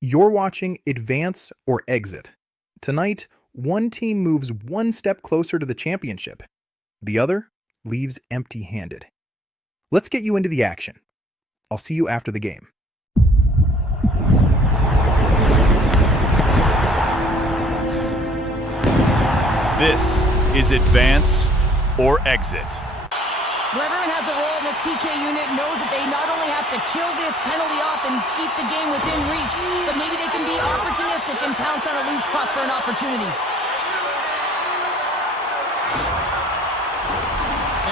You're watching Advance or Exit. Tonight, one team moves one step closer to the championship. The other leaves empty-handed. Let's get you into the action. I'll see you after the game. This is Advance or Exit. Well, everyone has a role in this PK unit, knows that they not only have to kill this penalty off and keep the game within reach, but maybe they can be opportunistic and pounce on a loose puck for an opportunity.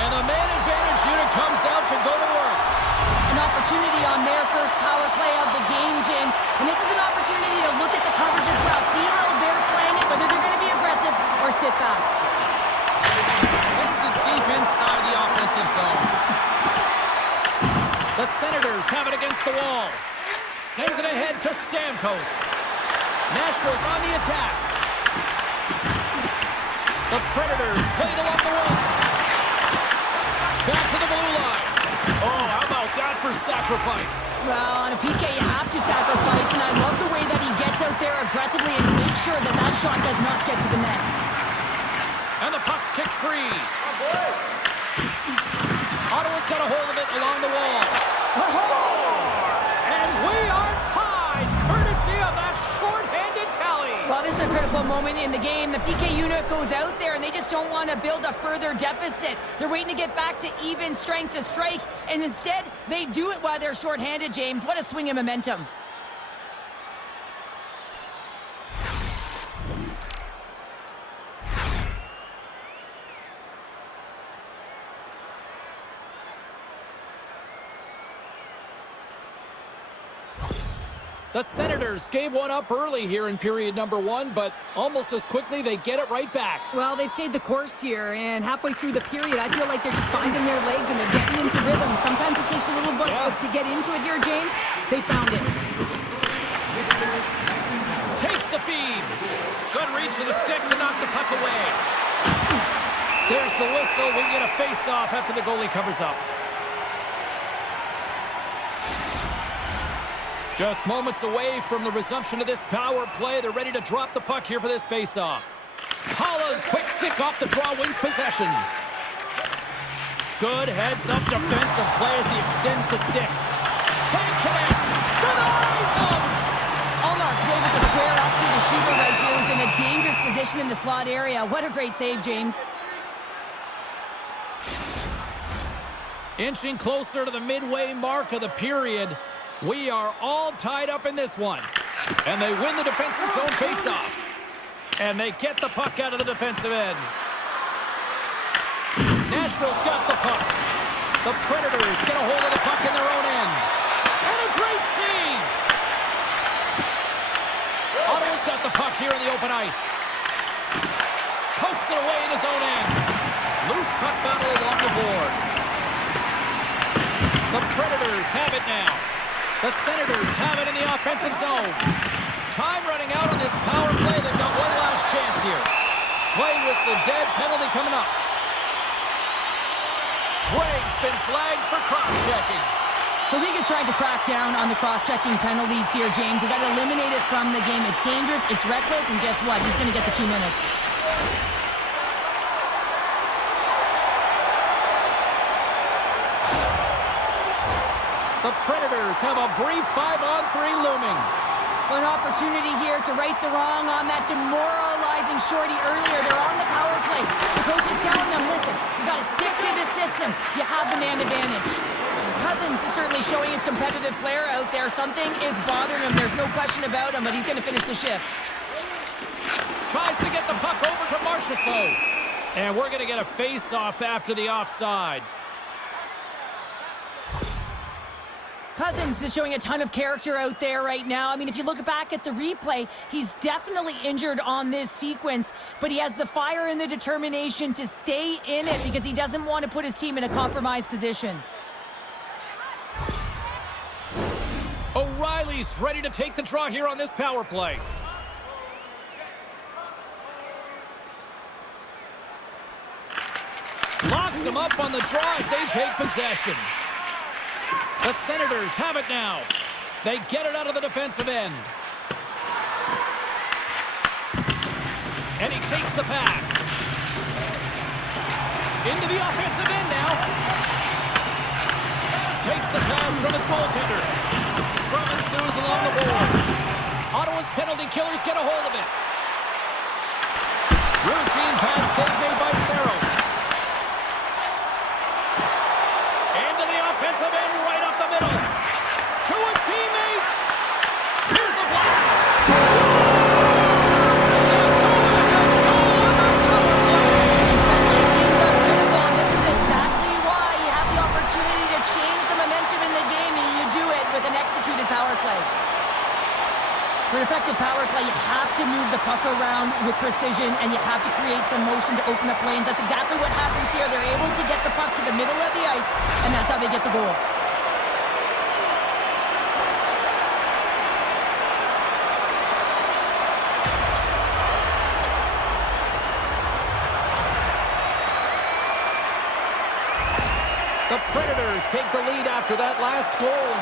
And the man advantage unit comes out to go to work. An opportunity on their first power play of the game, James. And this is an opportunity to look at the coverage as well. See how they're playing it, whether they're going to be aggressive or sit back. Sends it deep inside the offensive zone. The Senators have it against the wall. Sends it ahead to Stamkos. Nashville's on the attack. The Predators played along the wing. Back to the blue line. Oh, how about that for sacrifice? Well, on a PK, you have to sacrifice, and I love the way that he gets out there aggressively and makes sure that that shot does not get to the net. And the puck's kicked free. Ottawa's got a hold of it along the wall. Scores! And we are tied, courtesy of that short-handed tally. Well, this is a critical moment in the game. The PK unit goes out there, and they just don't want to build a further deficit. They're waiting to get back to even strength to strike, and instead, they do it while they're short-handed, James. What a swing of momentum. The Senators gave one up early here in period number one, but almost as quickly they get it right back. Well, they've stayed the course here, and halfway through the period, I feel like they're just finding their legs and they're getting into rhythm. Sometimes it takes a little bit to get into it here, James. They found it. Takes the feed. Good reach of the stick to knock the puck away. There's the whistle. We get a face-off after the goalie covers up. Just moments away from the resumption of this power play. They're ready to drop the puck here for this face-off. Holla's quick stick off the draw wins possession. Good heads-up defensive play as he extends the stick. Can't connect. Denies him. Allmark's able to square up to the shooter right here, who's in a dangerous position in the slot area. What a great save, James. Inching closer to the midway mark of the period. We are all tied up in this one. And they win the defensive zone faceoff. And they get the puck out of the defensive end. Nashville's got the puck. The Predators get a hold of the puck in their own end. And a great save! Ottawa's got the puck here in the open ice. Pokes it away in his own end. Loose puck battle along the boards. The Predators have it now. The Senators have it in the offensive zone. Time running out on this power play. They've got one last chance here. Play whistle dead. Penalty coming up. Greg's been flagged for cross-checking. The league is trying to crack down on the cross-checking penalties here, James. They've got to eliminate it from the game. It's dangerous, it's reckless, and guess what? He's going to get the 2 minutes. The Predators have a brief 5-on-3 looming. An opportunity here to right the wrong on that demoralizing shorty earlier. They're on the power play. The coach is telling them, listen, you got to stick to the system. You have the man advantage. Cousins is certainly showing his competitive flair out there. Something is bothering him. There's no question about him, but he's going to finish the shift. Tries to get the puck over to Marchessault. And we're going to get a face-off after the offside. Cousins is showing a ton of character out there right now. I mean, if you look back at the replay, he's definitely injured on this sequence, but he has the fire and the determination to stay in it because he doesn't want to put his team in a compromised position. O'Reilly's ready to take the draw here on this power play. Locks him up on the draw as they take possession. The Senators have it now. They get it out of the defensive end. And he takes the pass. Into the offensive end now. Takes the pass from his goaltender. Scrum ensues along the boards. Ottawa's penalty killers get a hold of it. Routine pass save made by Saros. Into the offensive end, right up the middle. To his teammate. Here's a blast. Especially teams are critical, and this is exactly why you have the opportunity to change the momentum in the game, and you do it with an executed power play. For an effective power play, you have to move the puck around with precision, and you have to create some motion to open up lanes. That's exactly what happens here. They're able to get the puck to the middle of the ice, and that's how they get the goal. The Predators take the lead after that last goal.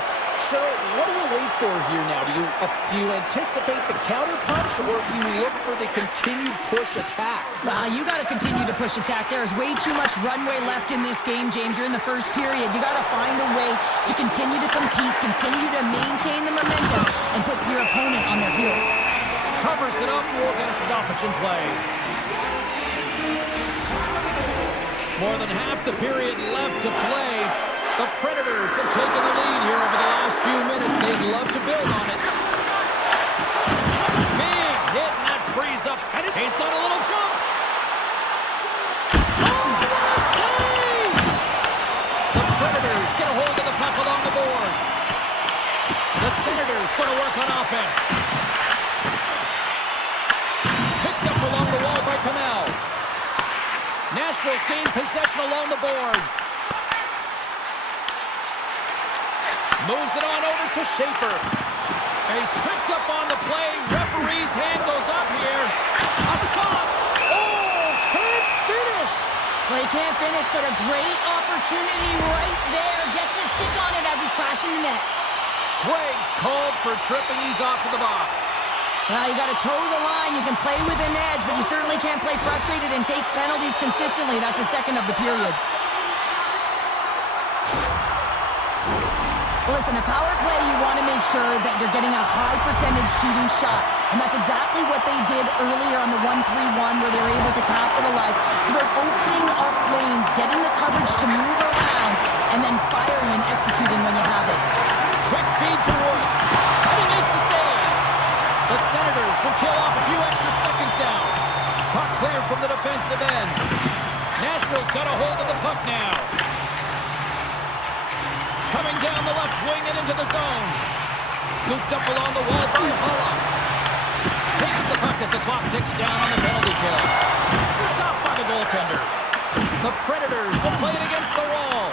Cheryl, what do you wait for here now? Do you anticipate the counterpunch, or do you look for the continued push attack? You got to continue to push attack. There is way too much runway left in this game, James. You're in the first period. You got to find a way to continue to compete, continue to maintain the momentum, and put your opponent on their heels. Covers it up. We'll get a stoppage in play. More than half the period left to play. The Predators have taken the lead here over the last few minutes. They'd love to build on it. Big hit, and that frees up. He's got a little jump. Oh, what a save! The Predators get a hold of the puck along the boards. The Senators going to work on offense. Picked up along the wall by Kamel. Nashville's gained possession along the boards. Moves it on over to Schaefer. And he's tripped up on the play. Referee's hand goes up here. A shot. Oh, can't finish. Well, he can't finish, but a great opportunity right there. Gets his stick on it as he's crashing the net. Greg's called for tripping. He's off to the box. Well, you got to toe the line. You can play with an edge, but you certainly can't play frustrated and take penalties consistently. That's the second of the period. Well, listen, a power play, you want to make sure that you're getting a high percentage shooting shot. And that's exactly what they did earlier on the 1-3-1, where they were able to capitalize. It's about opening up lanes, getting the coverage to move around, and then firing and executing when you have it. Quick feed to Wood. And he makes the save. The Senators will kill off a few extra seconds now. Puck cleared from the defensive end. Nashville's got a hold of the puck now. Coming down the left wing and into the zone. Scooped up along the wall by Holla. Takes the puck as the clock ticks down on the penalty kill. Stopped by the goaltender. The Predators will play it against the wall.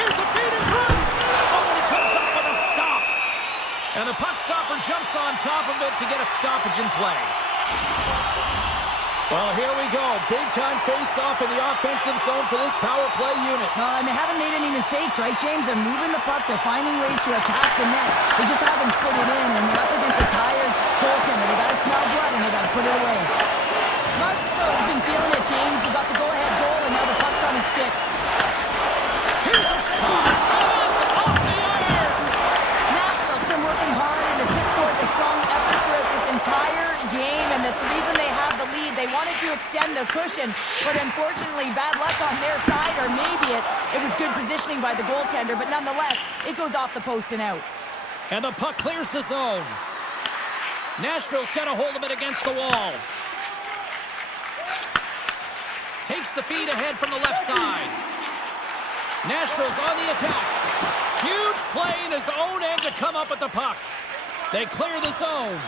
Here's a feed in front. Oh, he comes up with a stop. And the puck stopper jumps on top of it to get a stoppage in play. Well, here we go. Big-time face-off in the offensive zone for this power play unit. And they haven't made any mistakes, right, James? They're moving the puck. They're finding ways to attack the net. They just haven't put it in, and they're up against a tired goaltender. They got to smell blood, and they got to put it away. Marchessault has been feeling it, James. He got the go-ahead goal, and now the puck's on his stick. Here's a shot. And it's off the iron. Nashville's been working hard and have put forth a strong effort throughout this entire game, and that's the reason they have the lead. They wanted to extend the cushion, but unfortunately, bad luck on their side, or maybe it was good positioning by the goaltender, but nonetheless, it goes off the post and out. And the puck clears the zone. Nashville's got a hold of it against the wall. Takes the feed ahead from the left side. Nashville's on the attack. Huge play in his own end to come up with the puck. They clear the zone.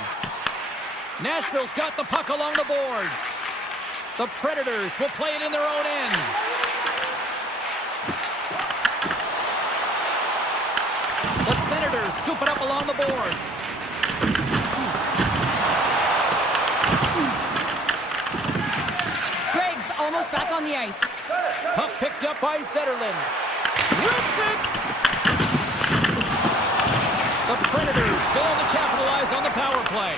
Nashville's got the puck along the boards. The Predators will play it in their own end. The Senators scoop it up along the boards. Greg's almost back on the ice. Puck picked up by Zetterlund. Rips it! The Predators fail to capitalize on the power play.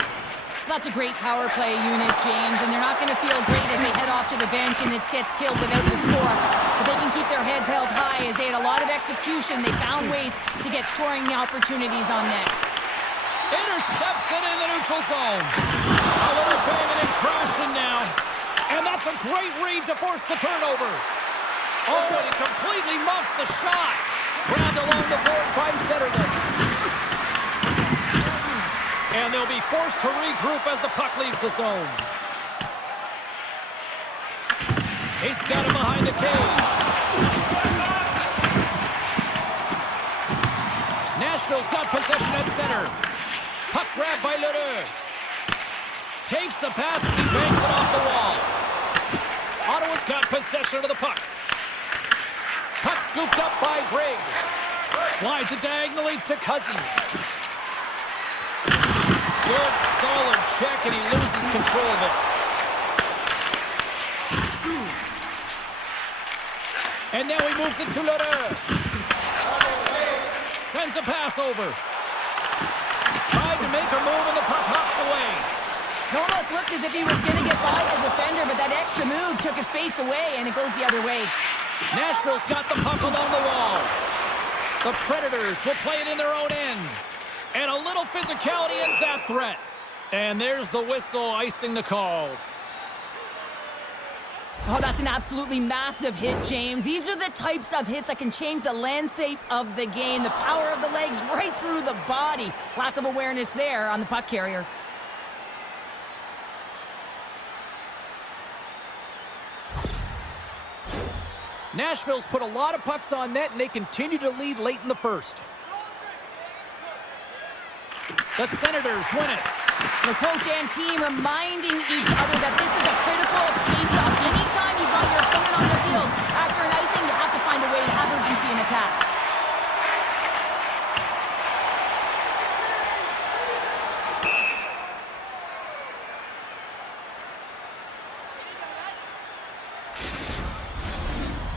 That's a great power play unit, James, and they're not going to feel great as they head off to the bench and it gets killed without the score. But they can keep their heads held high as they had a lot of execution. They found ways to get scoring opportunities on net. Intercepts it in the neutral zone. A little banging and crashing now. And that's a great read to force the turnover. Oh, and he completely muffs the shot. Grabbed along the board by Zetterlund. And they'll be forced to regroup as the puck leaves the zone. He's got him behind the cage. Nashville's got possession at center. Puck grabbed by Lheureux. Takes the pass and he banks it off the wall. Ottawa's got possession of the puck. Puck scooped up by Greg. Slides it diagonally to Cousins. Good, solid check, and he loses control of it. And now he moves it to Lheureux. Sends a pass over. Tried to make a move, and the puck hops away. It almost looked as if he was going to get by the defender, but that extra move took his space away, and it goes the other way. Nashville's got the puck along the wall. The Predators will play it in their own end. And a little physicality ends that threat. And there's the whistle icing the call. Oh, that's an absolutely massive hit, James. These are the types of hits that can change the landscape of the game. The power of the legs right through the body. Lack of awareness there on the puck carrier. Nashville's put a lot of pucks on net, and they continue to lead late in the first. The Senators win it. The coach and team reminding each other that this is a critical face-off. Anytime you've got your opponent on their heels, after an icing, you have to find a way to have urgency in attack.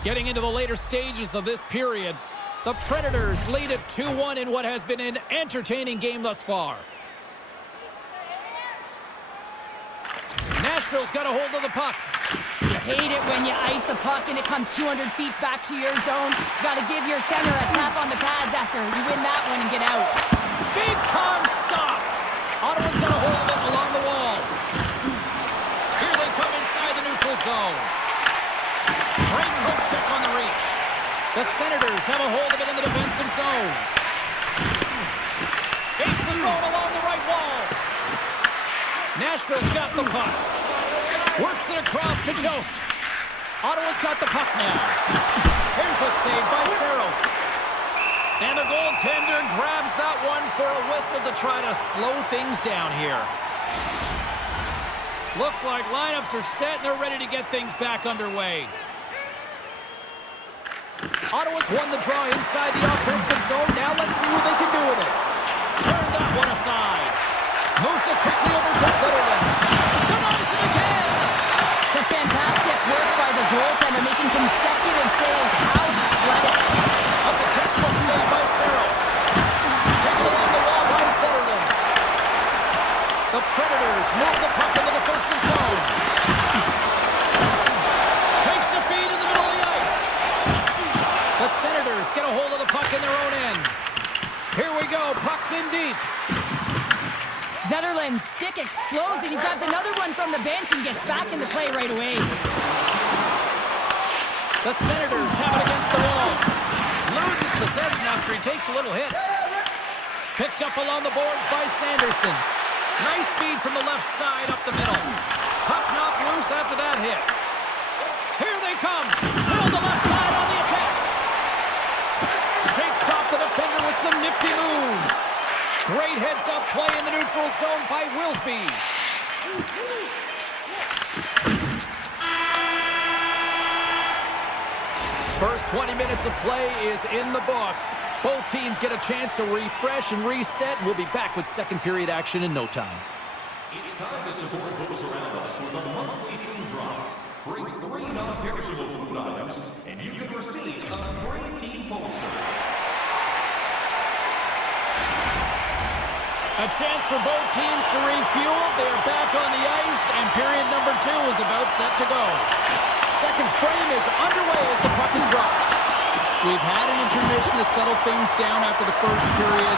Getting into the later stages of this period, the Predators lead it 2-1 in what has been an entertaining game thus far. Nashville's got a hold of the puck. You hate it when you ice the puck and it comes 200 feet back to your zone. You got to give your center a tap on the pads after you win that one and get out. Big time stop. Ottawa's got a hold of it along the wall. Here they come inside the neutral zone. Great hook check on the reach. The Senators have a hold of it in the defensive zone. Gains the zone along the right wall. Nashville's got the puck. Works it across to Jost. Ottawa's got the puck now. Here's a save by Saros. And the goaltender grabs that one for a whistle to try to slow things down here. Looks like lineups are set and they're ready to get things back underway. Ottawa's won the draw inside the offensive zone. Now let's see what they can do with it. Turn that one aside. Moves it quickly over to Zetterlund. Denies it again. Just fantastic work by the goaltender, making consecutive saves. How athletic. That's a textbook save by Saros. Taken along the wall by Zetterlund. The Predators move the puck in the defensive zone. Takes the feed in the middle of the ice. The Senators get a hold of the puck in their own end. Here we go. Puck's in deep. Zetterlund's stick explodes and he grabs another one from the bench and gets back in the play right away. The Senators have it against the wall. Loses possession after he takes a little hit. Picked up along the boards by Sanderson. Nice speed from the left side up the middle. Puck knocked loose after that hit. Here they come. Middle the left side on the attack. Shakes off the defender with some nifty moves. Great heads-up play in the neutral zone by Wilsby. First 20 minutes of play is in the books. Both teams get a chance to refresh and reset. We'll be back with second period action in no time. It's time to support those around us with a monthly food drive. Bring 3 non-perishable food items, and you can receive a free team poster. A chance for both teams to refuel. They are back on the ice, and period number 2 is about set to go. Second frame is underway as the puck is dropped. We've had an intermission to settle things down after the first period.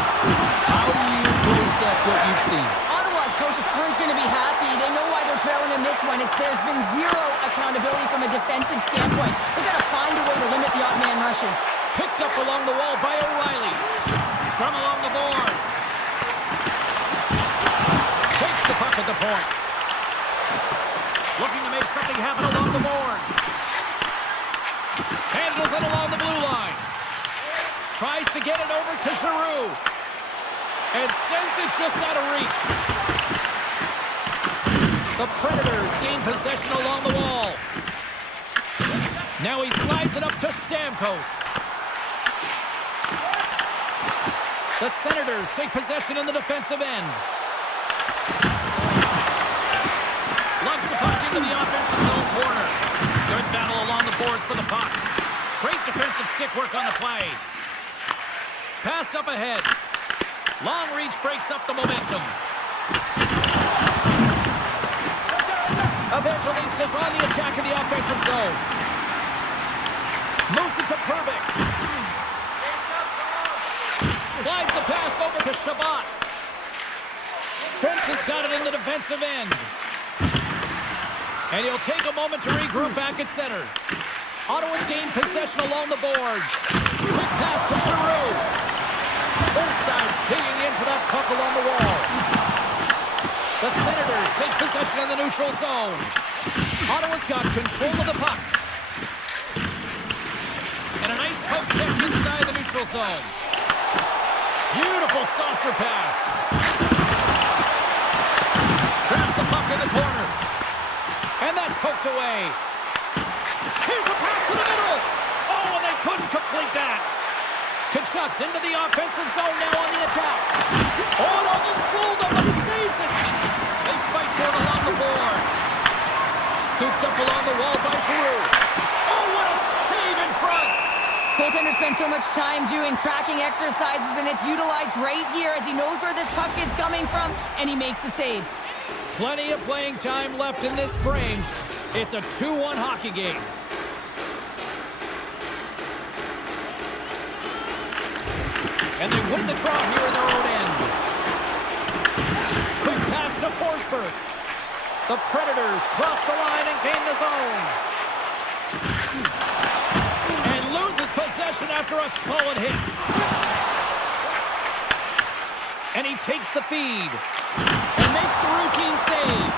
How do you process what you've seen? Ottawa's coaches aren't going to be happy. They know why they're trailing in this one. There's been zero accountability from a defensive standpoint. They've got to find a way to limit the odd man rushes. Picked up along the wall by O'Reilly. Scrum along the boards. Takes the puck at the point. Looking to make something happen along the boards. Handles it along the blue line. Tries to get it over to Giroux. And sends it just out of reach. The Predators gain possession along the wall. Now he slides it up to Stamkos. The Senators take possession in the defensive end. Lugs the puck into the offensive zone corner. Good battle along the boards for the puck. Great defensive stick work on the play. Passed up ahead. Long reach breaks up the momentum. Evangelistas on the attack in the offensive zone. Moves it to Perbix. Slides the pass over to Shabbat. Spence has got it in the defensive end. And he'll take a moment to regroup back at center. Ottawa's gained possession along the boards. Quick pass to Giroux. Both sides digging in for that puck along the wall. The Senators take possession in the neutral zone. Ottawa's got control of the puck. And a nice poke check inside the neutral zone. Beautiful saucer pass. Grabs the puck in the corner. And that's poked away. Here's a pass to the middle. Oh, and they couldn't complete that. Kachuk's into the offensive zone now on the attack. Oh, and almost fooled him, but he saves it. They fight for it along the boards. Scooped up along the wall by Giroux. Oh, what a save in front. Goaltender spends so much time doing tracking exercises, and it's utilized right here as he knows where this puck is coming from, and he makes the save. Plenty of playing time left in this frame. It's a 2-1 hockey game. And they win the draw here in their own end. Quick pass to Forsberg. The Predators cross the line and gain the zone. And loses possession after a solid hit. And he takes the feed. And makes the routine save.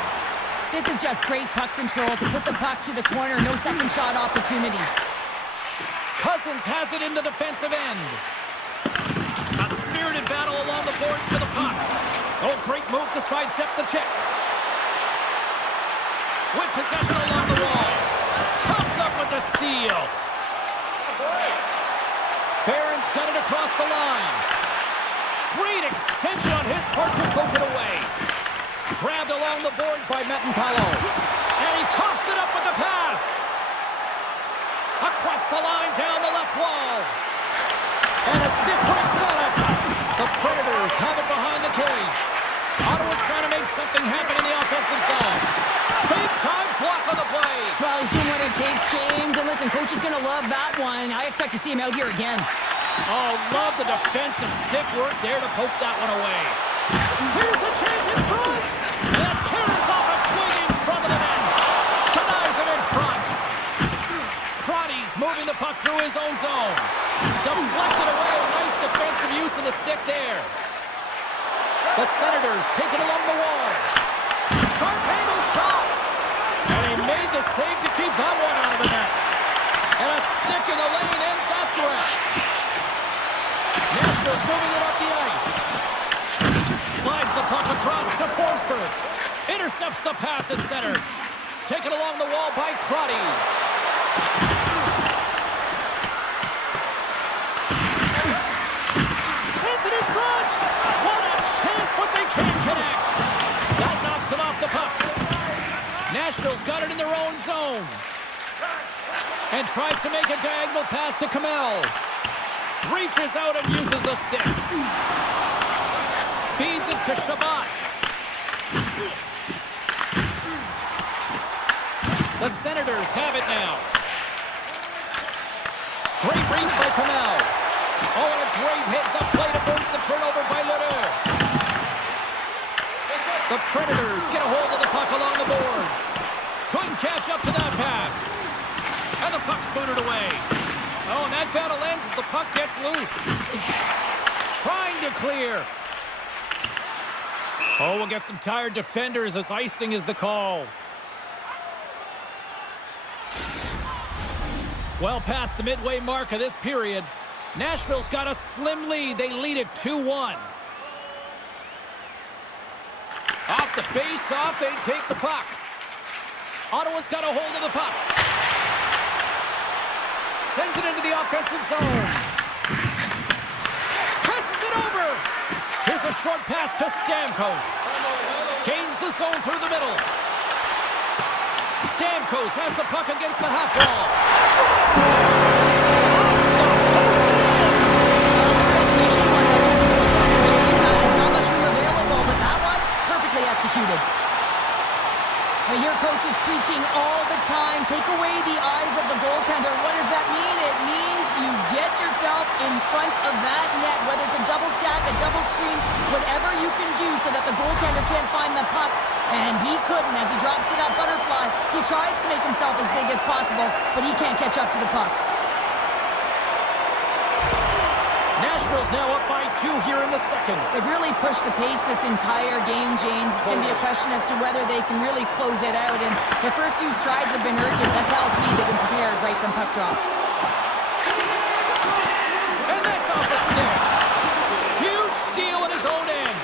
This is just great puck control to put the puck to the corner. No second shot opportunity. Cousins has it in the defensive end. A spirited battle along the boards for the puck. Oh, great move to sidestep the check. With possession along the wall. Comes up with the steal. Barron's got it across the line. Great extension on his part to poke it away. Grabbed along the boards by Metanpalo. And he coughs it up with the pass. Across the line, down the left wall. And a stick breaks on it. The Predators have it behind the cage. Ottawa's trying to make something happen in the offensive zone. Big time block on the play. Well, he's doing what it takes, James. And listen, coach is going to love that one. I expect to see him out here again. Oh, love the defensive stick work there to poke that one away. Here's a chance in front. And Karen's off a twig in front of the net. Denies him in front. Crotty's moving the puck through his own zone. Deflected away. Nice defensive use of the stick there. The Senators take it along the wall. Sharp angle shot. And he made the save to keep that one out of the net. And a stick in the lane ends that threat. Nashville's moving it up the ice. Slides the puck across to Forsberg. Intercepts the pass at center. Taken along the wall by Crotty. Sends it in front. What a chance, but they can't connect. That knocks them off the puck. Nashville's got it in their own zone. And tries to make a diagonal pass to Kamel. Reaches out and uses the stick. Feeds it to Shabbat. The Senators have it now. Great reach by Kamau. Oh, and a great heads-up play to force the turnover by Ledoux. The Predators get a hold of the puck along the boards. Couldn't catch up to that pass. And the puck's booted away. Oh, and that battle ends as the puck gets loose. Trying to clear. Oh, we'll get some tired defenders as icing is the call. Well past the midway mark of this period, Nashville's got a slim lead. They lead it 2-1. Off the face-off, they take the puck. Ottawa's got a hold of the puck. Sends it into the offensive zone. Passes it over. Here's a short pass to Stamkos. Gains the zone through the middle. Stamkos has the puck against the half wall. Not much room available, but that one, perfectly executed. Now your coach is preaching all the time. Take away the eyes of the goaltender. What does that mean? It means you get yourself in front of that net, whether it's a double stack, a double screen, whatever you can do so that the goaltender can't find the puck. And he couldn't as he drops to that butterfly. He tries to make himself as big as possible, but he can't catch up to the puck. Nashville's now up by 2 here in the second. They've really pushed the pace this entire game, James. It's going to be a question as to whether they can really close it out. And their first few strides have been urgent. That tells me they've been prepared right from puck drop. And that's off the stick. Huge steal in his own end.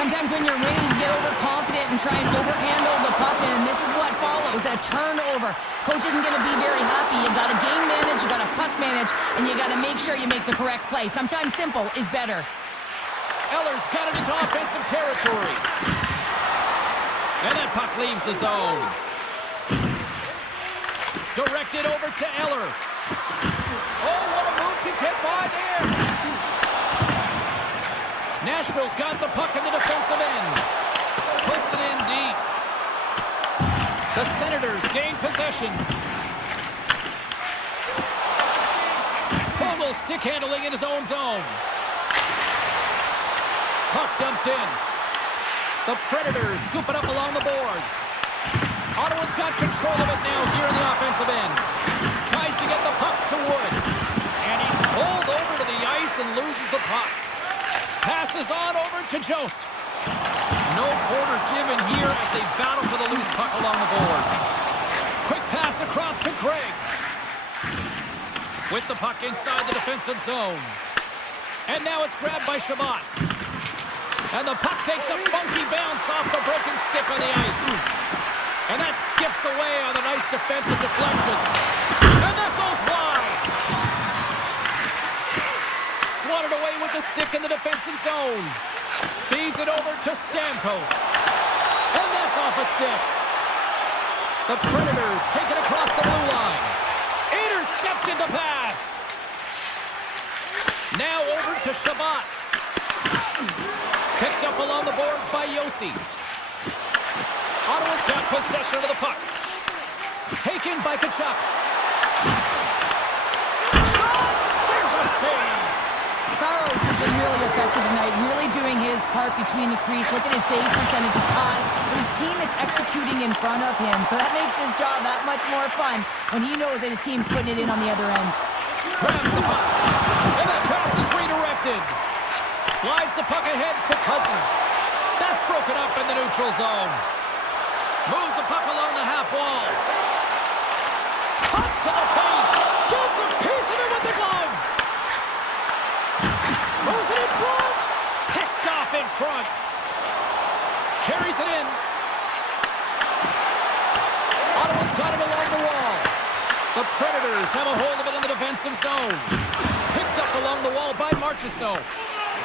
Sometimes when you're winning, you get overconfident and try and overhandle the puck, and this is what follows, a turnover. Coach isn't going to be very happy. You got to game manage, you got to puck manage, and you got to make sure you make the correct play. Sometimes simple is better. Eller's got it into offensive territory. And that puck leaves the zone. Directed over to Eller. Oh, what a move to get by there. Nashville's got the puck in the defensive end. Puts it in deep. The Senators gain possession. Fogle stick handling in his own zone. Puck dumped in. The Predators scoop it up along the boards. Ottawa's got control of it now here in the offensive end. Tries to get the puck to Wood. And he's pulled over to the ice and loses the puck. Passes on over to Jost. No quarter given here as they battle for the loose puck along the boards. Quick pass across to Craig. With the puck inside the defensive zone. And now it's grabbed by Shabbat. And the puck takes a funky bounce off the broken stick on the ice. And that skips away on a nice defensive deflection. And that goes wide. Swatted away with the stick in the defensive zone. Feeds it over to Stamkos. And that's off a stick. The Predators take it across the blue line. Intercepted the pass. Now over to Shabbat. Picked up along the boards by Yossi. Ottawa's got possession of the puck. Taken by Kachuk. There's a save. Saros has been really effective tonight, really doing his part between the crease. Look at his save percentage, it's high, but his team is executing in front of him, so that makes his job that much more fun when he knows that his team's putting it in on the other end. Grabs the puck, and that pass is redirected. Slides the puck ahead to Cousins. That's broken up in the neutral zone. Moves the puck along the half wall. Cuts to the paint. Gets a piece of it with the glove. Moves it in front. Picked off in front. Carries it in. Ottawa's got it along the wall. The Predators have a hold of it in the defensive zone. Picked up along the wall by Marchessault.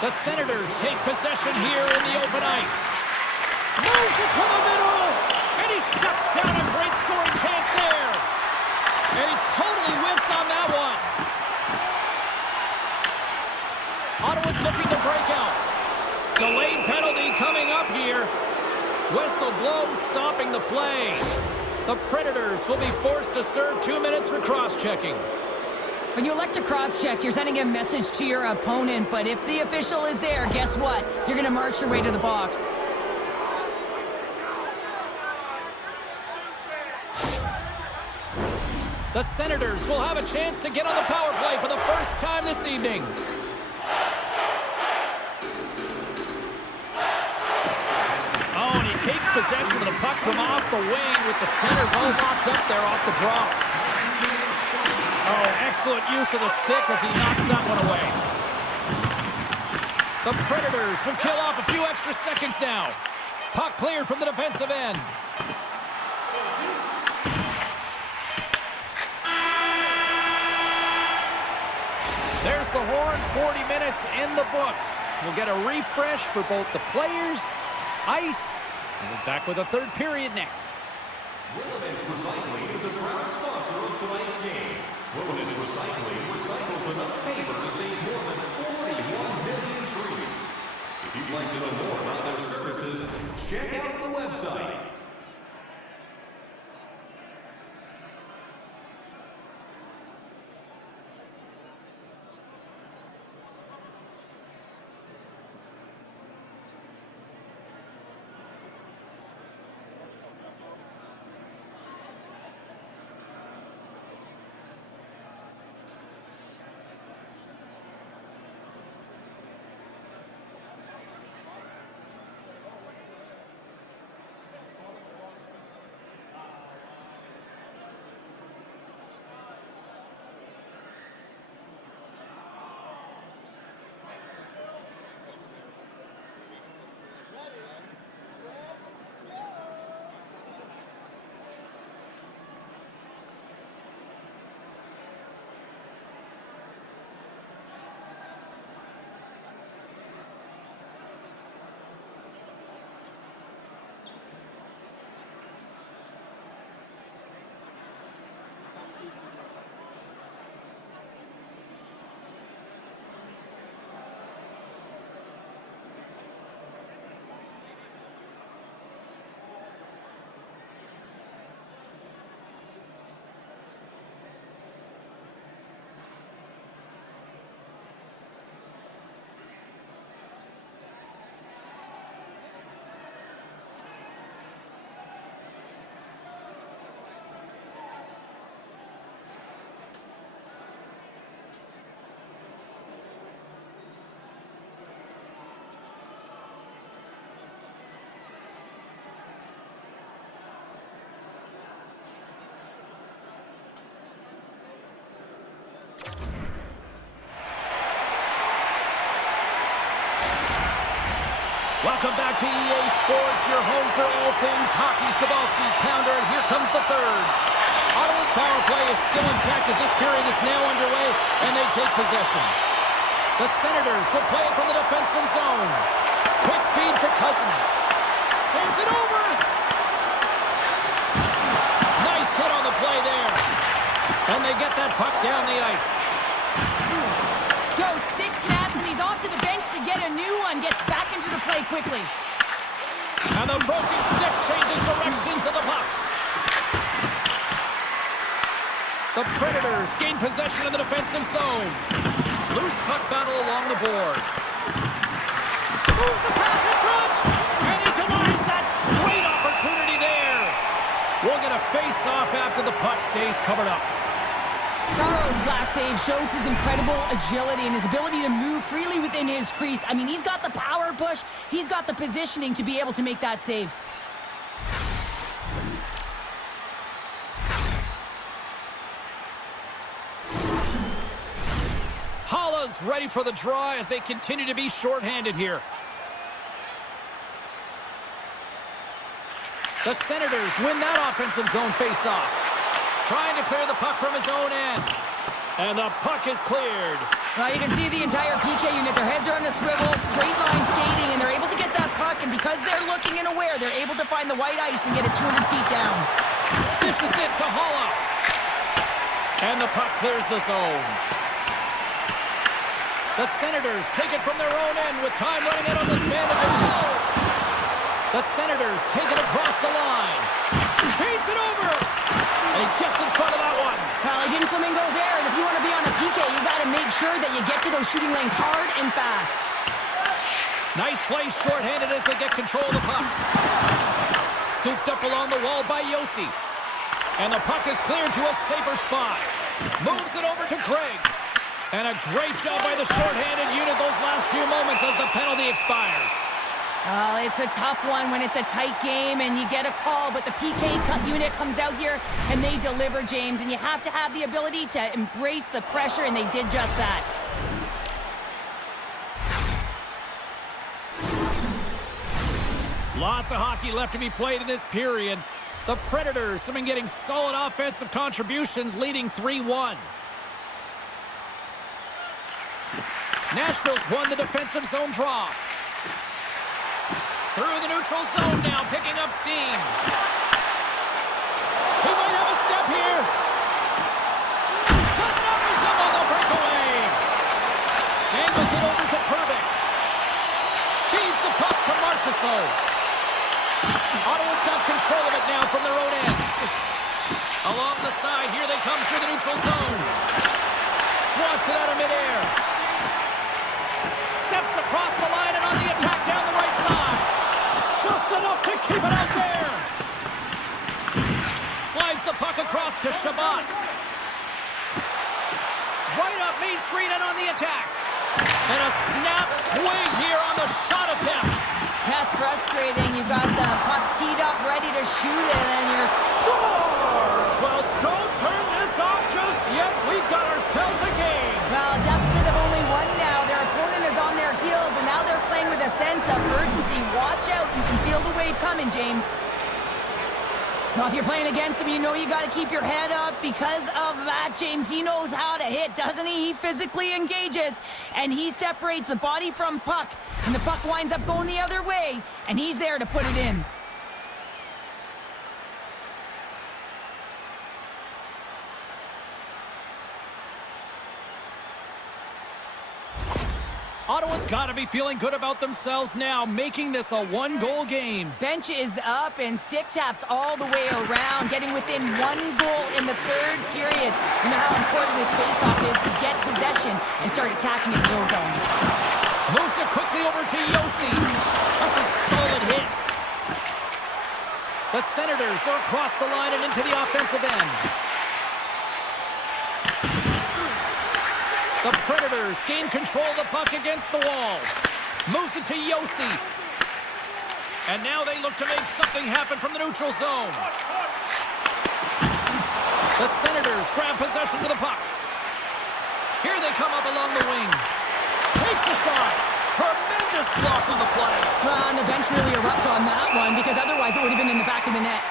The Senators take possession here in the open ice. Moves it to the middle. And he shuts down a great scoring chance there. And he totally whiffs on that one. Ottawa's looking to break out. Delayed pass. penalty coming up here. Whistle blows, stopping the play. The Predators will be forced to serve 2 minutes for cross-checking. When you elect to cross-check, you're sending a message to your opponent, but if the official is there, guess what? You're going to march your way to the box. The Senators will have a chance to get on the power play for the first time this evening. Oh, and he takes possession of the puck from off the wing with the centers all locked up there off the draw. Oh, excellent use of the stick as he knocks that one away. The Predators will kill off a few extra seconds now. Puck cleared from the defensive end. There's the horn, 40 minutes in the books. We'll get a refresh for both the players, ice, and we're back with a third period next. Willamette Recycling is a proud sponsor of tonight's game. Willamette Recycling recycles enough paper to save more than 41 million trees. If you'd like to know more about their services, check out the website. Welcome back to EA Sports, your home for all things hockey. Cybulski, Pounder, and here comes the third. Ottawa's power play is still intact as this period is now underway, and they take possession. The Senators will play it from the defensive zone. Quick feed to Cousins. Saves it over. Nice hit on the play there. And they get that puck down the ice. Joe, stick snaps, and he's off to the bench to get a new one. Gets back into the play quickly. And the broken stick changes directions of the puck. The Predators gain possession of the defensive zone. Loose puck battle along the boards. Moves the pass in front. And he denies that great opportunity there. We'll get a face-off after the puck stays covered up. Saro's last save shows his incredible agility and his ability to move freely within his crease. I mean, he's got the power push. He's got the positioning to be able to make that save. Hala's ready for the draw as they continue to be shorthanded here. The Senators win that offensive zone face-off. Trying to clear the puck from his own end. And the puck is cleared. Well, you can see the entire PK unit. Their heads are on a swivel, straight line skating, and they're able to get that puck. And because they're looking and aware, they're able to find the white ice and get it 200 feet down. Dishes it to Hala. And the puck clears the zone. The Senators take it from their own end with time running out on this man advantage. The Senators take it across the line. Feeds it over. And he gets in front of that one. Well, he didn't flamingo there, and if you want to be on a PK, you got to make sure that you get to those shooting lanes hard and fast. Nice play shorthanded as they get control of the puck. Scooped up along the wall by Yossi. And the puck is cleared to a safer spot. Moves it over to Craig. And a great job by the shorthanded unit those last few moments as the penalty expires. Well, it's a tough one when it's a tight game and you get a call, but the PK cut unit comes out here and they deliver, James, and you have to have the ability to embrace the pressure, and they did just that. Lots of hockey left to be played in this period. The Predators have been getting solid offensive contributions, leading 3-1. Nashville's won the defensive zone draw. Through the neutral zone now, picking up steam. He might have a step here. But knocks him on the breakaway. Angles it over to Purvix. Feeds the puck to Marchessault. Ottawa's got control of it now from their own end. Along the side, here they come through the neutral zone. Swats it out of midair. Steps across the line and on the attack down the right side. Just enough to keep it out there. Slides the puck across to Shabbat. Right up Main Street and on the attack. And a snap twig here on the shot attempt. That's frustrating. You got the puck teed up, ready to shoot it, and you're... Scores! Well, don't turn this off just yet. We've got ourselves a game. Well, a deficit of only one now. Their opponent is on their heels, and now they're playing with a sense of urgency. Watch out. You can feel the wave coming, James. Now, if you're playing against him, you know you got to keep your head up because of that, James. He knows how to hit, doesn't he? He physically engages, and he separates the body from puck, and the puck winds up going the other way, and he's there to put it in. Ottawa's got to be feeling good about themselves now, making this a one-goal game. Bench is up and stick taps all the way around, getting within one goal in the third period. You know how important this faceoff is to get possession and start attacking in the goal zone. Moves it quickly over to Yossi. That's a solid hit. The Senators are across the line and into the offensive end. The Predators gain control of the puck against the wall. Moves it to Yossi. And now they look to make something happen from the neutral zone. The Senators grab possession of the puck. Here they come up along the wing. Takes a shot. Tremendous block on the play. Well, and the bench really erupts on that one because otherwise it would have been in the back of the net.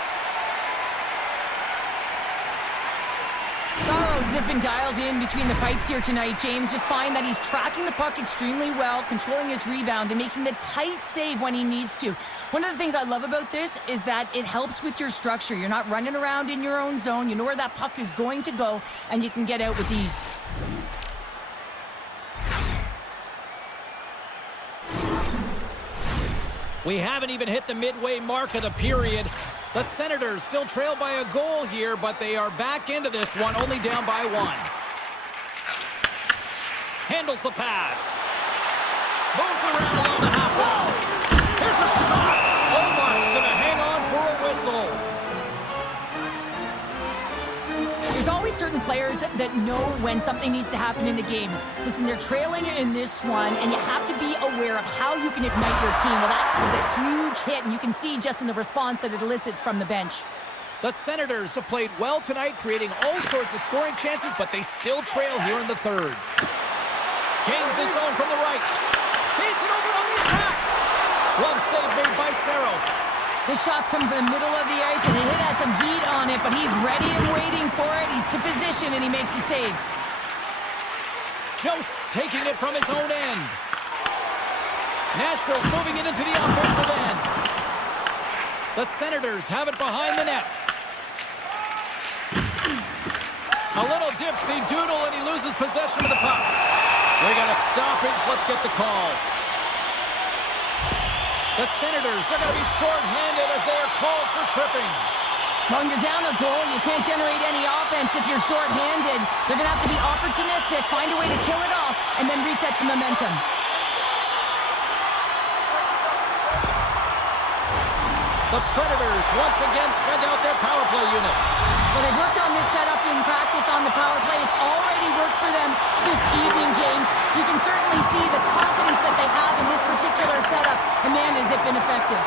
Has been dialed in between the pipes here tonight, James. Just find that he's tracking the puck extremely well, controlling his rebound, and making the tight save when he needs to. One of the things I love about this is that it helps with your structure. You're not running around in your own zone. You know where that puck is going to go, and you can get out with ease. We haven't even hit the midway mark of the period. The Senators still trail by a goal here, but they are back into this one, only down by one. Handles the pass. Moves around along the half wall. Here's a shot. Omar's going to hang on for a whistle. There's always certain players that know when something needs to happen in a game. Listen, they're trailing in this one, and you have to be aware of how you can ignite your team. Well, that was a huge hit, and you can see just in the response that it elicits from the bench. The Senators have played well tonight, creating all sorts of scoring chances, but they still trail here in the third. Gains the zone from the right. Feeds it over on the attack. Glove save made by Saros. This shot's coming from the middle of the ice, and it has some heat on it, but he's ready and waiting for it. He's to position, and he makes the save. Jost's taking it from his own end. Nashville's moving it into the offensive end. The Senators have it behind the net. A little dipsy doodle, and he loses possession of the puck. They got a stoppage. Let's get the call. The Senators are going to be short-handed as they are called for tripping. When you're down a goal, you can't generate any offense if you're short-handed. They're going to have to be opportunistic, find a way to kill it off, and then reset the momentum. The Predators once again send out their power play unit. Well, they've worked on this setup in practice on the power play. It's already worked for them this evening, James. You can certainly see the confidence that they have in this particular setup. And man, has it been effective.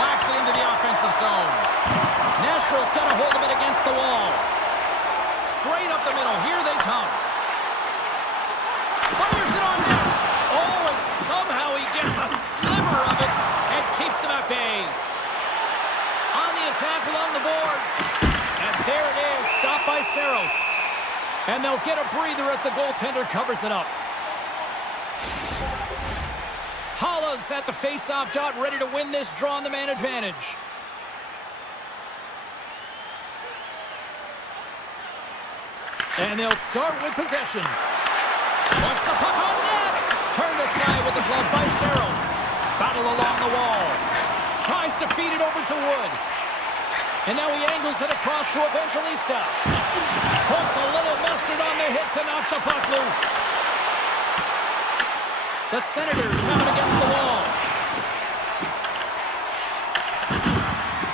Whacks it into the offensive zone. Nashville's got a hold of it against the wall. Straight up the middle. Here they come. Fires it on net. Oh, and somehow he gets a sliver of it and keeps them at bay. On the attack along the boards. And there it is. Stopped by Saros. And they'll get a breather as the goaltender covers it up. Hollow's at the face-off dot, ready to win this draw on the man advantage. And they'll start with possession. Wants the puck on net. Turned aside with the glove by Saros. Battle along the wall. Tries to feed it over to Wood. And now he angles it across to Evangelista. Puts a little mustard on the hit to knock the puck loose. The Senators have it against the wall.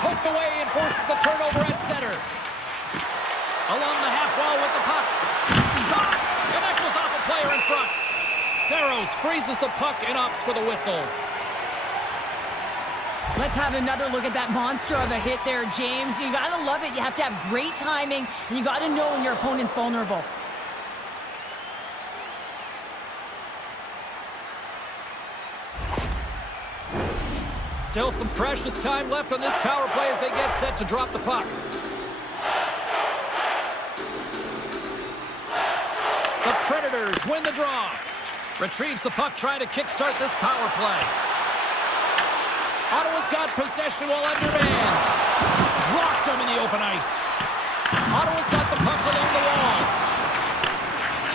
Poked away and forces the turnover at center. Along the half wall with the puck. Shot! And that goes off a player in front. Saros freezes the puck and opts for the whistle. Let's have another look at that monster of a hit there, James. You gotta love it. You have to have great timing, and you gotta know when your opponent's vulnerable. Still some precious time left on this power play as they get set to drop the puck. The Predators win the draw. Retrieves the puck, trying to kickstart this power play. Ottawa's got possession while undermanned. Blocked him in the open ice. Ottawa's got the puck along the wall.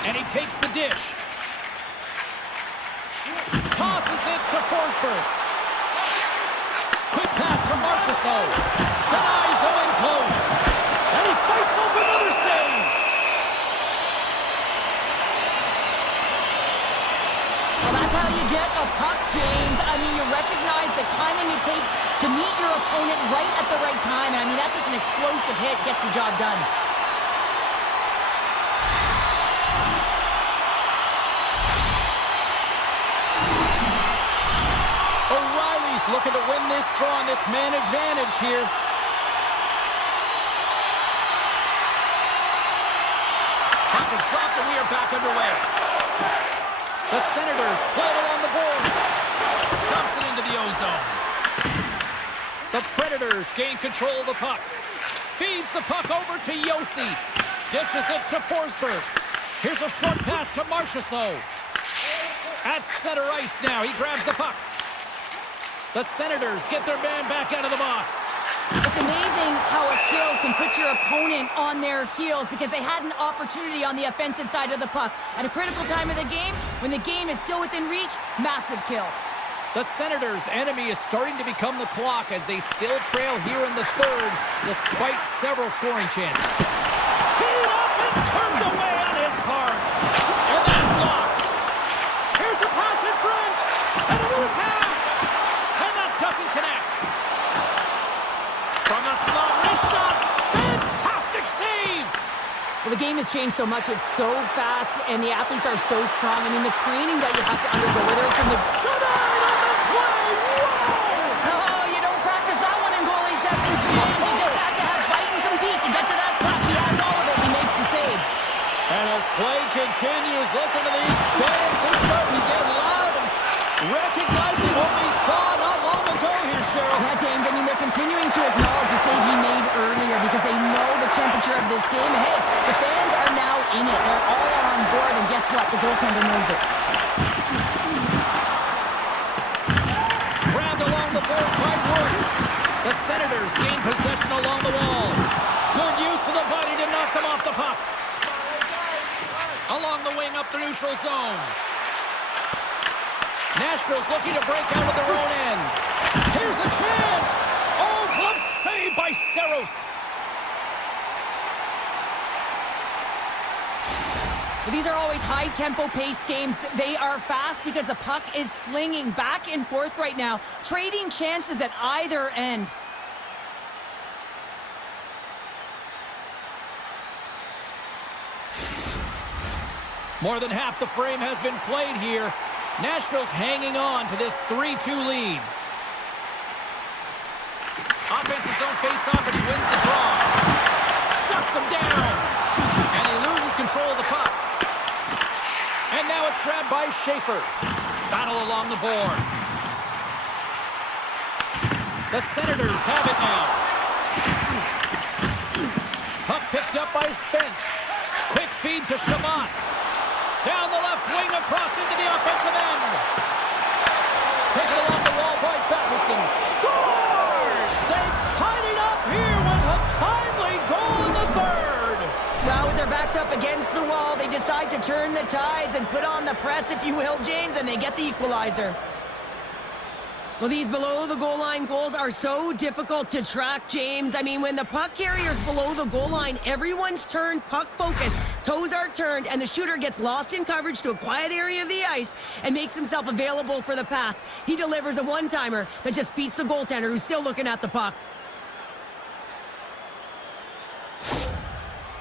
And he takes the dish. Tosses it to Forsberg. Quick pass to Marchessault. Denies him in close. And he fights off another save. Well, that's how you get a puck, James. I mean, you recognize the timing it takes to meet your opponent right at the right time. I mean, that's just an explosive hit. Gets the job done. O'Reilly's looking to win this draw on this man advantage here. Puck is dropped and we are back underway. The Senators play it along the boards. Dumps it into the O-zone. The Predators gain control of the puck. Feeds the puck over to Yossi. Dishes it to Forsberg. Here's a short pass to Marchessault. At center ice now, he grabs the puck. The Senators get their man back out of the box. It's amazing how a kill can put your opponent on their heels because they had an opportunity on the offensive side of the puck. At a critical time of the game, when the game is still within reach, massive kill. The Senators' enemy is starting to become the clock as they still trail here in the third, despite several scoring chances. Teed up and turned away on his part. And that's blocked. Here's a pass in front. And a new pass. And that doesn't connect. From the slot, wrist shot. Fantastic save. Well, the game has changed so much. It's so fast, and the athletes are so strong. I mean, the training that you have to undergo, whether it's in the... Tonight on the play. Whoa! Oh, you don't practice that one in goalie sessions, James. You just have to have fight and compete to get to that puck. He has all of it. He makes the save. And as play continues, listen to these fans. They're starting to get loud and recognizing what we saw not long ago here, Cheryl. Yeah, James, I mean, they're continuing to acknowledge the save he made earlier because they know the temperature of this game. And hey, the fans are now in it. They're all on board, and guess what? The goaltender knows it. Grabbed along the board by Wood. The Senators gain possession along the wall. Good use of the body to knock them off the puck. the wing up the neutral zone. Nashville's looking to break out of their own end. Here's a chance. Oh, glove save by Saros. These are always high-tempo pace games. They are fast because the puck is slinging back and forth right now, trading chances at either end. More than half the frame has been played here. Nashville's hanging on to this 3-2 lead. Offensive zone face-off, and he wins the draw. Shuts him down. And he loses control of the puck. And now it's grabbed by Schaefer. Battle along the boards. The Senators have it now. Puck picked up by Spence. Quick feed to Shabbat. Down the left wing, across into the offensive end. Taken along the wall by Batterson. Scores! They've tied it up here with a timely goal in the third. Well, with their backs up against the wall, they decide to turn the tides and put on the press, if you will, James, and they get the equalizer. Well, these below-the-goal-line goals are so difficult to track, James. I mean, when the puck carrier's below the goal line, everyone's turned puck focus. Toes are turned, and the shooter gets lost in coverage to a quiet area of the ice and makes himself available for the pass. He delivers a one-timer that just beats the goaltender, who's still looking at the puck.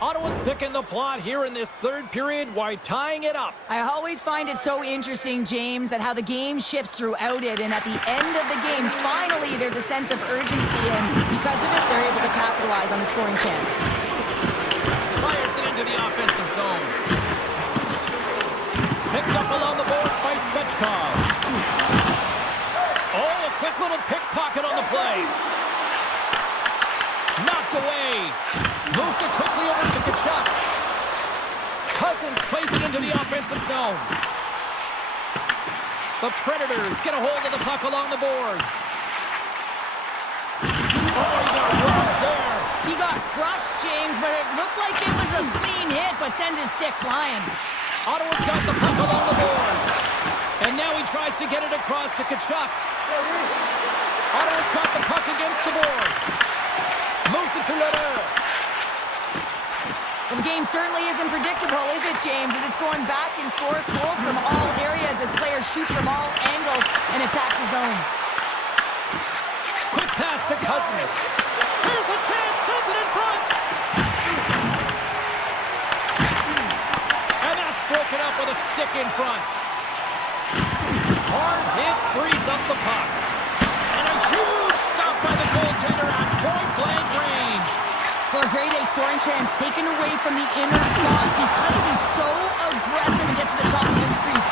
Ottawa's picking the plot here in this third period while tying it up. I always find it so interesting, James, that how the game shifts throughout it, and at the end of the game, finally, there's a sense of urgency, and because of it, they're able to capitalize on the scoring chance. Fires it into the offensive zone. Picked up along the boards by Svechkov. Oh, a quick little pickpocket on the play. Knocked away. Moves it quickly over to Tkachuk. Cousins plays it into the offensive zone. The Predators get a hold of the puck along the boards. Oh, he got rocked there. He got crushed, James, but it looked like it was a clean hit, but sends his stick flying. Ottawa's got the puck along the boards. And now he tries to get it across to Tkachuk. Ottawa's got the puck against the boards. Moves it to Lederer. Well, the game certainly isn't predictable, is it, James? As it's going back and forth, goals from all areas as players shoot from all angles and attack the zone. Quick pass to Cousins. Here's a chance, sends it in front. And that's broken up with a stick in front. Hard hit frees up the puck. And a huge stop by the goaltender at point-blank range. Well, a grade A scoring chance taken away from the inner slot because he's so aggressive and gets to the top of his crease.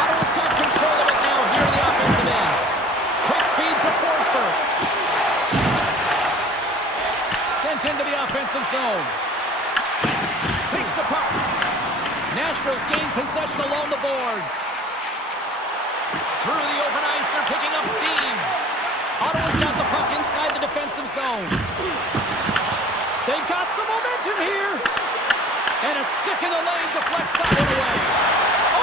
Ottawa's got control of it now here in the offensive end. Quick feed to Forsberg. Sent into the offensive zone. Takes the puck. Nashville's gained possession along the boards. Through the open ice, they're picking up steam. Ottawa's got the puck inside the defensive zone. They've got some momentum here. And a stick in the lane deflects that one away.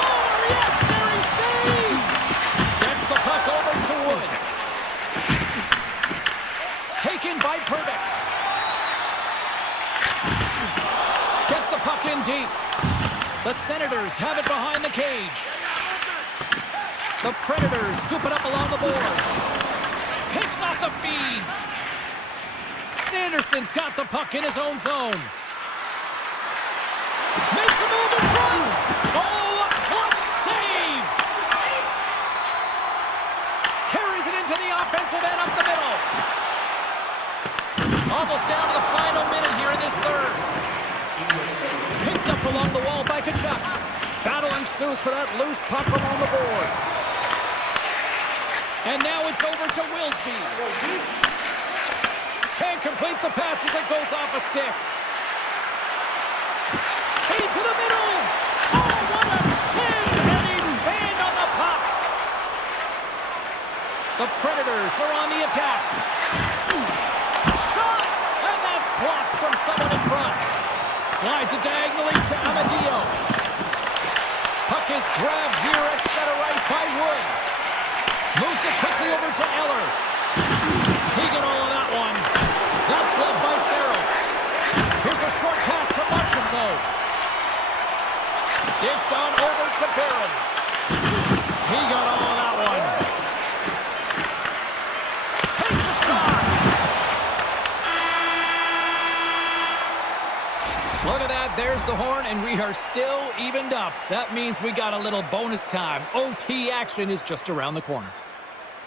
Oh, a reactionary save! Gets the puck over to Wood. Taken by Perbix. Gets the puck in deep. The Senators have it behind the cage. The Predators scoop it up along the boards. Picks off the feed. Sanderson's got the puck in his own zone. Makes a move in front. Oh, a clutch save. Carries it into the offensive end up the middle. Almost down to the final minute here in this third. Picked up along the wall by Tkachuk. Battle ensues for that loose puck along the boards. And now it's over to Wilsby. Can't complete the pass as it goes off a stick. Into the middle. Oh, what a chance. And he banned on the puck. The Predators are on the attack. Shot. And that's blocked from someone in front. Slides it diagonally to Amadio. have here at center ice by Wood. Moves it quickly over to Eller. He got all of that one. That's gloved by Saros. Here's a short pass to Marchessault. Dished on over to Barron. He got all of that one. Takes a shot. Look at that. There's the horn, and we are still evened up. That means we got a little bonus time. OT action is just around the corner.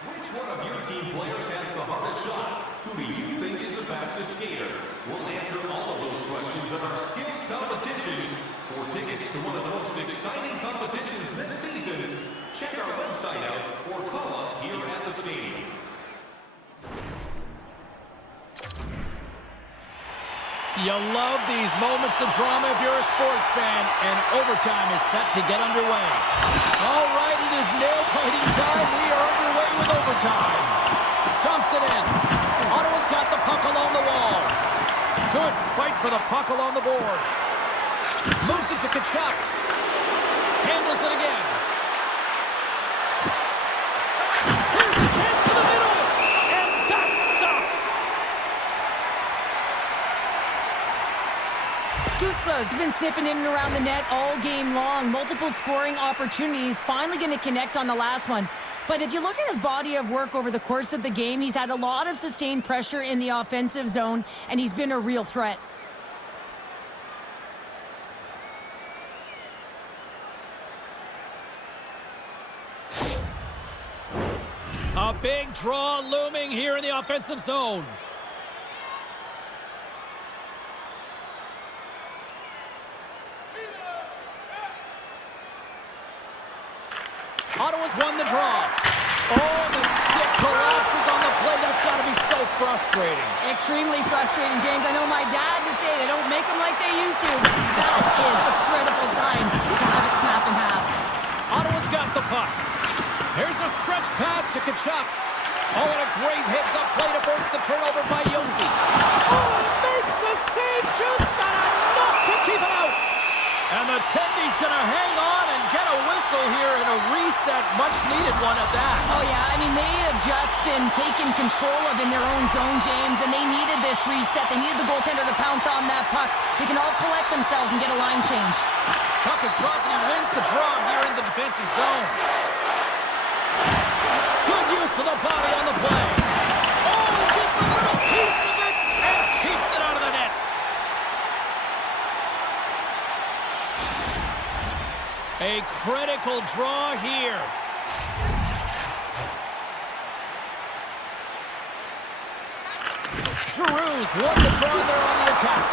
Which one of your team players has the hardest shot? Who do you think is the fastest skater? We'll answer all of those questions at our skills competition. For tickets to one of the most exciting competitions this season, check our website out or call us here at the stadium. You love these moments of drama if you're a sports fan, and overtime is set to get underway. All right, it is nail-biting time. We are underway with overtime. Dumps it in. Ottawa's got the puck along the wall. Good fight for the puck along the boards. Moves it to Tkachuk. Handles it again. Here's a chance to the middle, and that's stopped. Stützle's been sniffing in and around the net all game long. Multiple scoring opportunities. Finally going to connect on the last one. But if you look at his body of work over the course of the game, he's had a lot of sustained pressure in the offensive zone, and he's been a real threat. A big draw looming here in the offensive zone. Ottawa's won the draw. Oh, the stick collapses on the play. That's got to be so frustrating. Extremely frustrating, James. I know my dad would say they don't make them like they used to. That is a critical time to have it snap in half. Ottawa's got the puck. Here's a stretch pass to Tkachuk. Oh, and a great hits-up play to force the turnover by Yossi. Oh, makes a save. Just not enough to keep it out. And the Tendy's going to hang on and get a whistle here in a reset. Much-needed one at that. Oh, yeah. I mean, they have just been taken control of in their own zone, James, and they needed this reset. They needed the goaltender to pounce on that puck. They can all collect themselves and get a line change. Puck is dropped, and he wins the draw here in the defensive zone. Good use of the body on the play. Oh, gets a little piece of it and keeps it out of the net. A critical draw here. Giroux's won the draw there on the attack.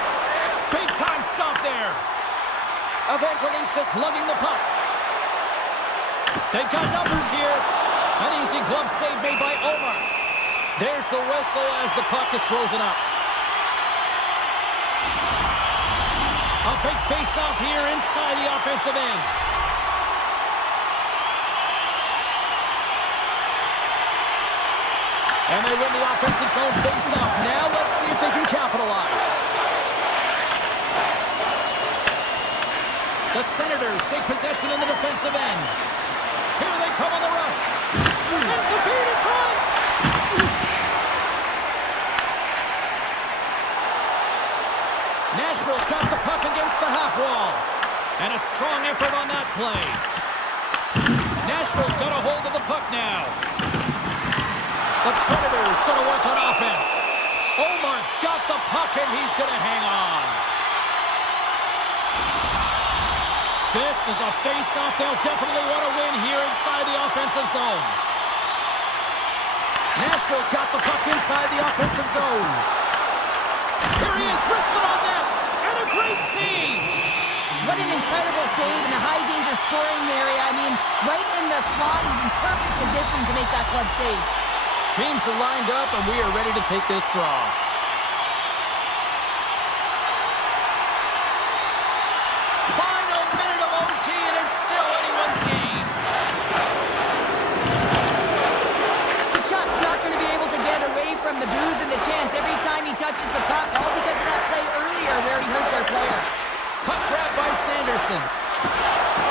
Big time stop there. Evangelistas lugging the puck. They've got numbers here. An easy glove save made by Omar. There's the whistle as the puck is frozen up. A big face-off here inside the offensive end. And they win the offensive zone face-off. Now let's see if they can capitalize. The Senators take possession in the defensive end. Here they come on the rush. Sends the feed in front. Nashville's got the puck against the half wall. And a strong effort on that play. Nashville's got a hold of the puck now. The Predators going to work on offense. Omar's got the puck and he's going to hang on. This is a face-off they'll definitely want to win here inside the offensive zone. Nashville's got the puck inside the offensive zone. Here he is, wristed on net, and a great save. What an incredible save in a high-danger scoring area. I mean, right in the slot, he's in perfect position to make that glove save. Teams are lined up, and we are ready to take this draw. Final minute of OT, and it's still anyone's game. Chuck's not going to be able to get away from the booze and the chance every time he touches the puck, all because of that play earlier where he hurt their player. Puck grab by Sanderson.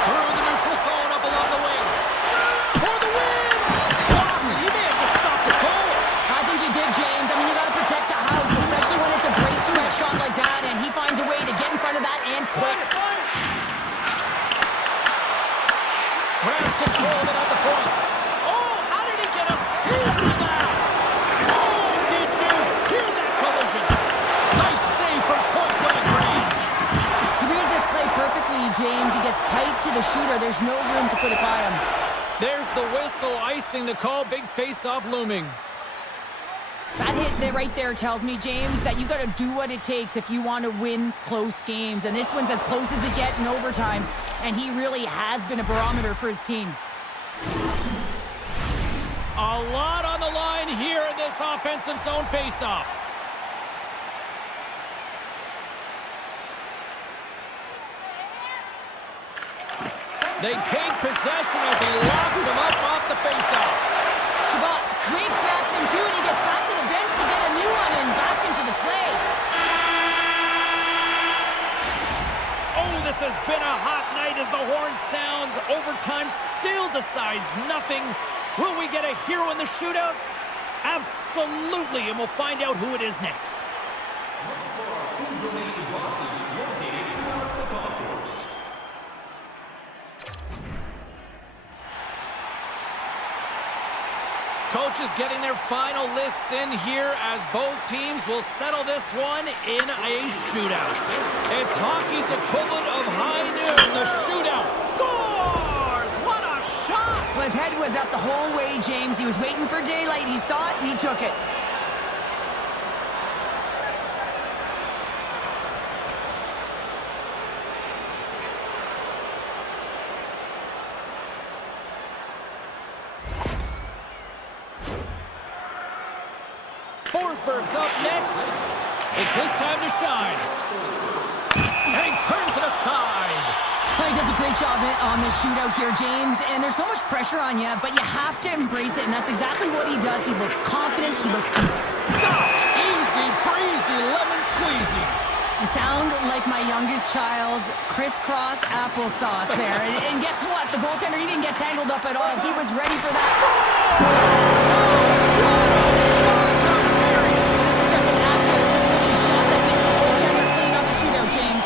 Through the neutral zone up along Grabs control of it at the point. Oh, how did he get a piece of that? Oh, did you hear that collision? Nice save from point-blank range. He reads this play perfectly, James. He gets tight to the shooter. There's no room to put it by him. There's the whistle, icing the call. Big face-off looming. That hit there right there tells me, James, that you got to do what it takes if you want to win close games. And this one's as close as it gets in overtime. And he really has been a barometer for his team. A lot on the line here in this offensive zone faceoff. They take possession as he locks him up off the faceoff. Shabbat Drake snaps him too, and he gets back to the bench to get a new one and back into the play. Oh, this has been a hot night as the horn sounds. Overtime still decides nothing. Will we get a hero in the shootout? Absolutely, and we'll find out who it is next. Look for our food donation boxes located throughout the concourse. Coaches getting their final lists in here as both teams will settle this one in a shootout. It's hockey's equivalent of high noon, the shootout. Scores! What a shot! Well, his head was up the whole way, James. He was waiting for daylight. He saw it, and he took it. Forsberg's up next. It's his time to shine. And he turns it aside. He does a great job on the shootout here, James. And there's so much pressure on you, but you have to embrace it, and that's exactly what he does. He looks confident. He looks... Stop! Easy breezy, lemon squeezy. You sound like my youngest child, crisscross applesauce there. And guess what? The goaltender, he didn't get tangled up at all. He was ready for that. This is just an accurate, quick-release shot that beats the goaltender clean on the shootout, James.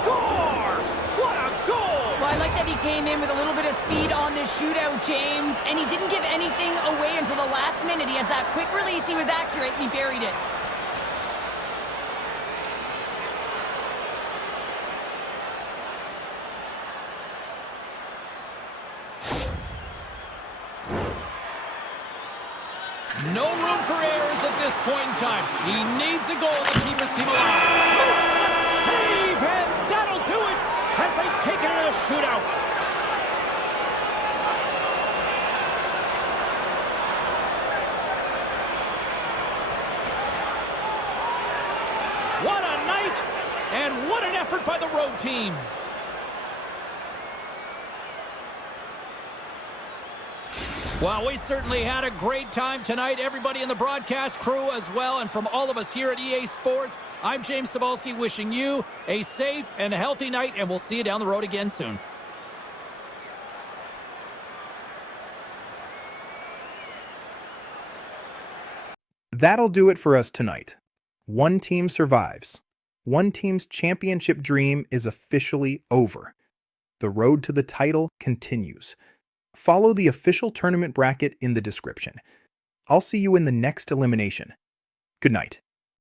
Scores! What a goal! Well, I like that he came in with a little bit of speed on this shootout, James, and he didn't give anything away until the last minute. He has that quick release, he was accurate, and he buried it. No room for errors at this point in time. He needs a goal to keep his team alive. Makes the save, and that'll do it as they take it into the shootout. What a night, and what an effort by the road team. Well, we certainly had a great time tonight. Everybody in the broadcast crew as well. And from all of us here at EA Sports, I'm James Cebulski wishing you a safe and healthy night. And we'll see you down the road again soon. That'll do it for us tonight. One team survives. One team's championship dream is officially over. The road to the title continues. Follow the official tournament bracket in the description. I'll see you in the next elimination. Good night.